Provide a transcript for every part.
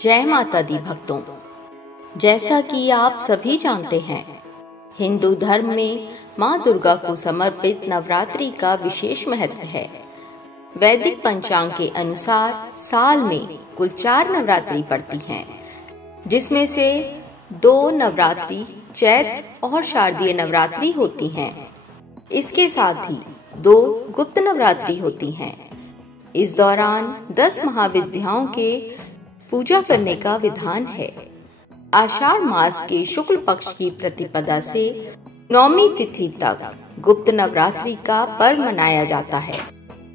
जय माता दी भक्तों, जैसा कि आप सभी जानते हैं, हिंदू धर्म में माँ दुर्गा को समर्पित नवरात्रि का विशेष महत्व है। वैदिक पंचांग के अनुसार साल में कुल 4 नवरात्रि पड़ती हैं, जिसमें से 2 नवरात्रि चैत्र और शारदीय नवरात्रि होती हैं। इसके साथ ही 2 गुप्त नवरात्रि होती हैं। इस दौरान 10 महाविद्याओं के पूजा करने का विधान है। आषाढ़ मास के शुक्ल पक्ष की प्रतिपदा से 9वीं तिथि तक गुप्त नवरात्रि का पर्व मनाया जाता है।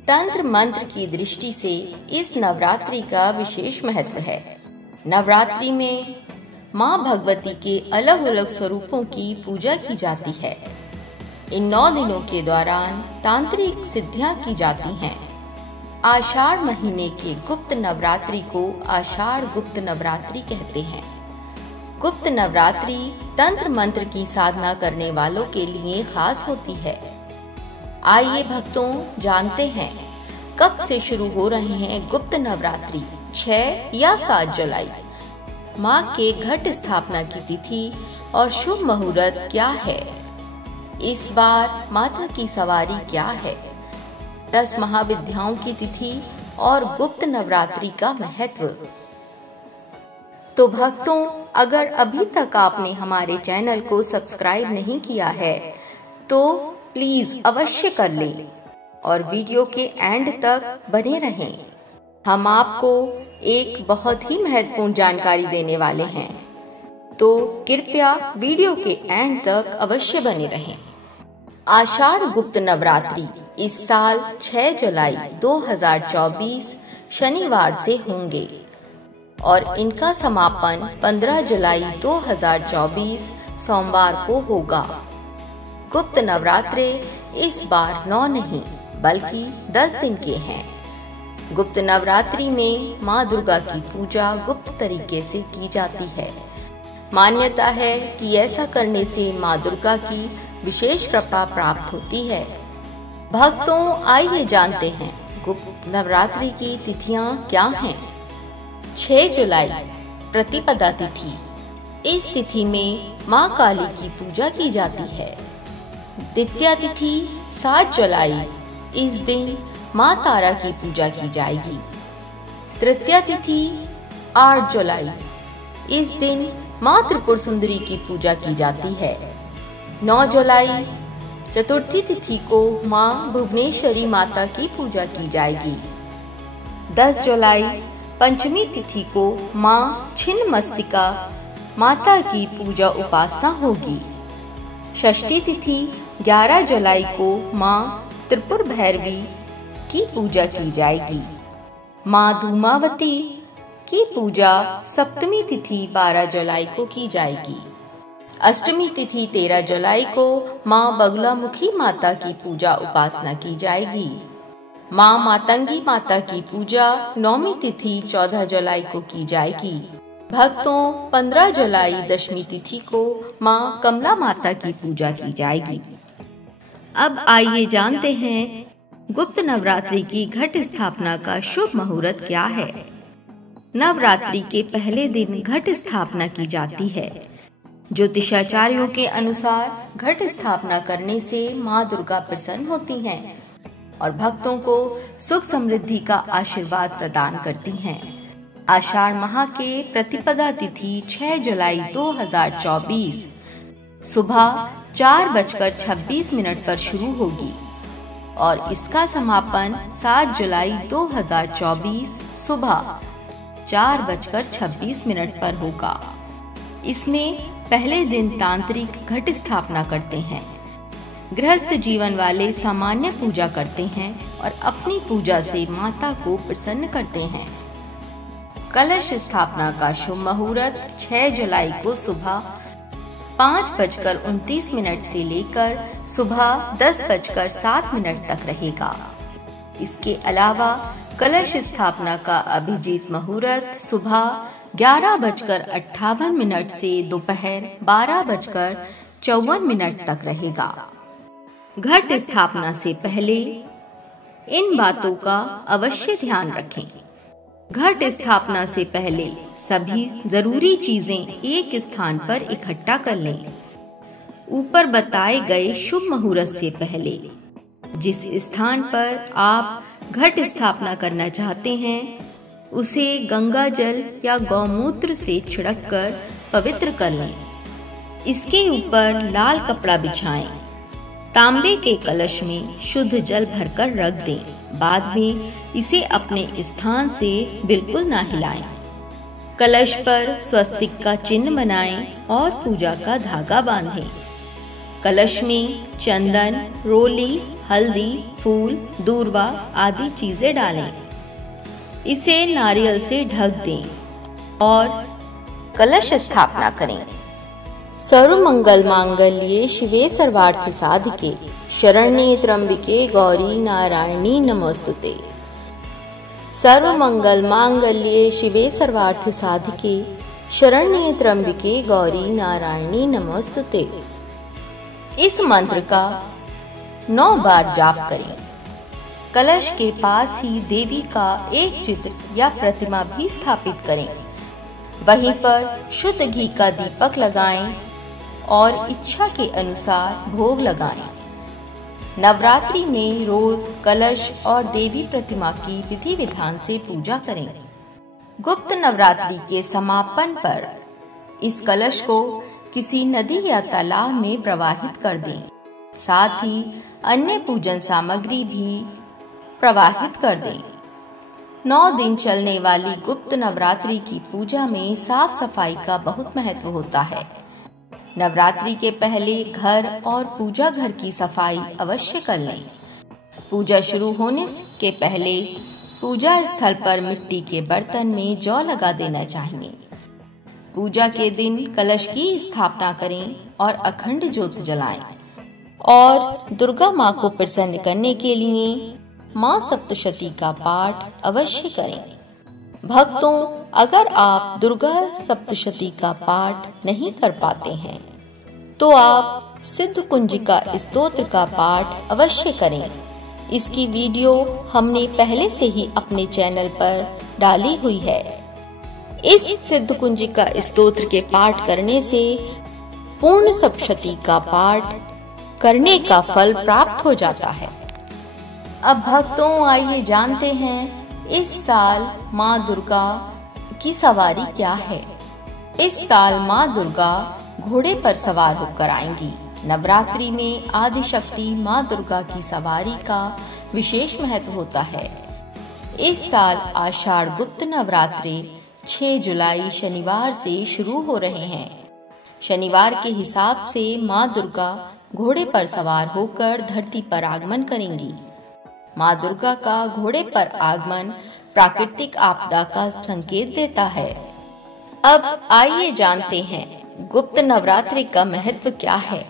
तंत्र मंत्र की दृष्टि से इस नवरात्रि का विशेष महत्व है। नवरात्रि में माँ भगवती के अलग अलग स्वरूपों की पूजा की जाती है। इन 9 दिनों के दौरान तांत्रिक सिद्धियां की जाती हैं। आषाढ़ महीने के गुप्त नवरात्रि को आषाढ़ गुप्त नवरात्रि कहते हैं। गुप्त नवरात्रि तंत्र मंत्र की साधना करने वालों के लिए खास होती है। आइए भक्तों, जानते हैं कब से शुरू हो रहे हैं गुप्त नवरात्रि। 6 या 7 जुलाई। माँ के घट स्थापना की तिथि और शुभ मुहूर्त क्या है? इस बार माता की सवारी क्या है? 10 महाविद्याओं की तिथि और गुप्त नवरात्रि का महत्व। तो भक्तों, अगर अभी तक आपने हमारे चैनल को सब्सक्राइब नहीं किया है तो प्लीज अवश्य कर लें और वीडियो के एंड तक बने रहें। हम आपको एक बहुत ही महत्वपूर्ण जानकारी देने वाले हैं, तो कृपया वीडियो के एंड तक अवश्य बने रहें। आषाढ़ गुप्त नवरात्रि इस साल 6 जुलाई 2024 शनिवार से होंगे और इनका समापन 15 जुलाई 2024 सोमवार को होगा। गुप्त नवरात्रे इस बार 9 नहीं बल्कि 10 दिन के हैं। गुप्त नवरात्रि में माँ दुर्गा की पूजा गुप्त तरीके से की जाती है। मान्यता है कि ऐसा करने से माँ दुर्गा की विशेष कृपा प्राप्त होती है। भक्तों, आइए जानते हैं गुप्त नवरात्रि की तिथियां क्या हैं। 6 जुलाई प्रतिपदा तिथि। इस तिथि में माँ काली की पूजा की जाती है। द्वितीया तिथि 7 जुलाई। इस दिन माँ तारा की पूजा की जाएगी। तृतीया तिथि 8 जुलाई। इस दिन माँ त्रिपुर सुंदरी की पूजा की जाती है। 9 जुलाई चतुर्थी तिथि को माँ भुवनेश्वरी माता की पूजा की जाएगी। 10 जुलाई पंचमी तिथि को माँ छिन्नमस्तिका माता की पूजा उपासना होगी। षष्ठी तिथि 11 जुलाई को माँ त्रिपुर भैरवी की पूजा की जाएगी। माँ धूमावती की पूजा सप्तमी तिथि 12 जुलाई को की जाएगी। अष्टमी तिथि 13 जुलाई को माँ बगुलामुखी माता की पूजा उपासना की जाएगी। माँ मातंगी माता की पूजा 9वीं तिथि 14 जुलाई को की जाएगी। भक्तों, 15 जुलाई दशमी तिथि को माँ कमला माता की पूजा की जाएगी। अब आइए जानते हैं गुप्त नवरात्रि की घट स्थापना का शुभ मुहूर्त क्या है। नवरात्रि के पहले दिन घट स्थापना की जाती है। ज्योतिषाचार्यों के अनुसार घट स्थापना करने से माँ दुर्गा प्रसन्न होती हैं और भक्तों को सुख समृद्धि का आशीर्वाद प्रदान करती हैं। आषाढ़ माह के प्रतिपदा तिथि 6 जुलाई 2024 सुबह 4:26 पर शुरू होगी और इसका समापन 7 जुलाई 2024 सुबह 4:26 पर होगा। इसमें पहले दिन तांत्रिक घट स्थापना करते हैं। गृहस्थ जीवन वाले सामान्य पूजा करते हैं और अपनी पूजा से माता को प्रसन्न करते हैं। कलश स्थापना का शुभ मुहूर्त 6 जुलाई को सुबह 5:29 से लेकर सुबह 10:07 तक रहेगा। इसके अलावा कलश स्थापना का अभिजीत मुहूर्त सुबह 11:58 से दोपहर 12:54 तक रहेगा। घट स्थापना से पहले इन बातों का अवश्य ध्यान रखें। घट स्थापना से पहले सभी जरूरी चीजें एक स्थान पर इकट्ठा कर लें। ऊपर बताए गए शुभ मुहूर्त से पहले जिस स्थान पर आप घट स्थापना करना चाहते हैं उसे गंगा जल या गौमूत्र से छिड़ककर पवित्र कर लें। इसके ऊपर लाल कपड़ा बिछाएं। तांबे के कलश में शुद्ध जल भरकर रख दें। बाद में इसे अपने स्थान से बिल्कुल ना हिलाएं। कलश पर स्वस्तिक का चिन्ह बनाएं और पूजा का धागा बांधें। कलश में चंदन, रोली, हल्दी, फूल, दूर्वा आदि चीजें डालें। इसे नारियल से ढक दें और कलश स्थापना करें। सर्वमंगल मांगल्ये शिवे सर्वार्थ साधिके शरण्ये त्र्यंबिके गौरी नारायणी नमोस्तुते। सर्वमंगल मांगल्ये शिवे सर्वार्थ साधिके शरण्ये त्र्यंबिके गौरी नारायणी नमोस्तुते। इस मंत्र का 9 बार जाप करें। कलश के पास ही देवी का एक चित्र या प्रतिमा भी स्थापित करें। वहीं पर शुद्ध घी का दीपक लगाएं और इच्छा के अनुसार भोग लगाएं। नवरात्रि में रोज कलश और देवी प्रतिमा की विधि विधान से पूजा करें। गुप्त नवरात्रि के समापन पर इस कलश को किसी नदी या तालाब में प्रवाहित कर दें। साथ ही अन्य पूजन सामग्री भी प्रवाहित कर दें। 9 दिन चलने वाली गुप्त नवरात्रि की पूजा में साफ सफाई का बहुत महत्व होता है। नवरात्रि के पहले घर और पूजा घर की सफाई अवश्य कर लें। पूजा शुरू होने के पहले पूजा स्थल पर मिट्टी के बर्तन में जौ लगा देना चाहिए। पूजा के दिन कलश की स्थापना करें और अखंड ज्योत जलाएं। और दुर्गा माँ को प्रसन्न करने के लिए माँ सप्तशती का पाठ अवश्य करें। भक्तों, अगर आप दुर्गा सप्तशती का पाठ नहीं कर पाते हैं तो आप सिद्ध कुंजिका स्तोत्र का पाठ अवश्य करें। इसकी वीडियो हमने पहले से ही अपने चैनल पर डाली हुई है। इस सिद्ध कुंजिका स्तोत्र के पाठ करने से पूर्ण सप्तशती का पाठ करने का फल प्राप्त हो जाता है। अब भक्तों, आइए जानते हैं इस साल माँ दुर्गा की सवारी क्या है। इस साल माँ दुर्गा घोड़े पर सवार होकर आएंगी। नवरात्रि में आदिशक्ति माँ दुर्गा की सवारी का विशेष महत्व होता है। इस साल आषाढ़ गुप्त नवरात्रि 6 जुलाई शनिवार से शुरू हो रहे हैं। शनिवार के हिसाब से माँ दुर्गा घोड़े पर सवार होकर धरती पर आगमन करेंगी। माँ दुर्गा का घोड़े पर आगमन प्राकृतिक आपदा का संकेत देता है। अब आइए जानते हैं गुप्त नवरात्रि का महत्व क्या है।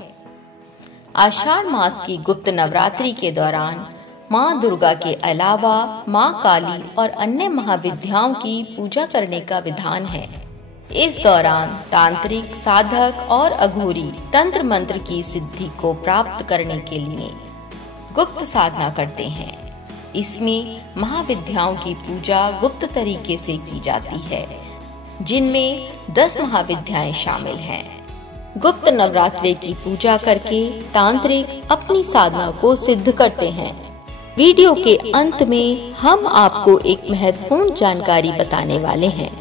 आषाढ़ मास की गुप्त नवरात्रि के दौरान माँ दुर्गा के अलावा माँ काली और अन्य महाविद्याओं की पूजा करने का विधान है। इस दौरान तांत्रिक, साधक और अघोरी तंत्र मंत्र की सिद्धि को प्राप्त करने के लिए गुप्त साधना करते हैं। इसमें महाविद्याओं की पूजा गुप्त तरीके से की जाती है, जिनमें 10 महाविद्याएं शामिल हैं। गुप्त नवरात्रि की पूजा करके तांत्रिक अपनी साधना को सिद्ध करते हैं। वीडियो के अंत में हम आपको एक महत्वपूर्ण जानकारी बताने वाले हैं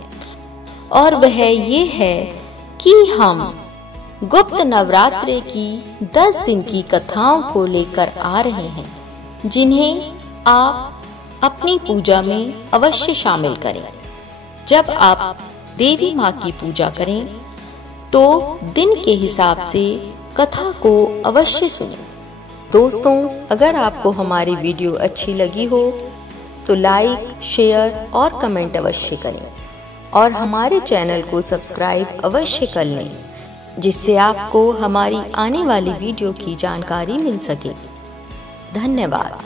और वह ये है कि हम गुप्त नवरात्रि की 10 दिन की कथाओं को लेकर आ रहे हैं, जिन्हें आप अपनी पूजा में अवश्य शामिल करें। जब आप देवी माँ की पूजा करें तो दिन के हिसाब से कथा को अवश्य सुनें। दोस्तों, अगर आपको हमारी वीडियो अच्छी लगी हो तो लाइक, शेयर और कमेंट अवश्य करें और हमारे चैनल को सब्सक्राइब अवश्य कर लें, जिससे आपको हमारी आने वाली वीडियो की जानकारी मिल सके। धन्यवाद।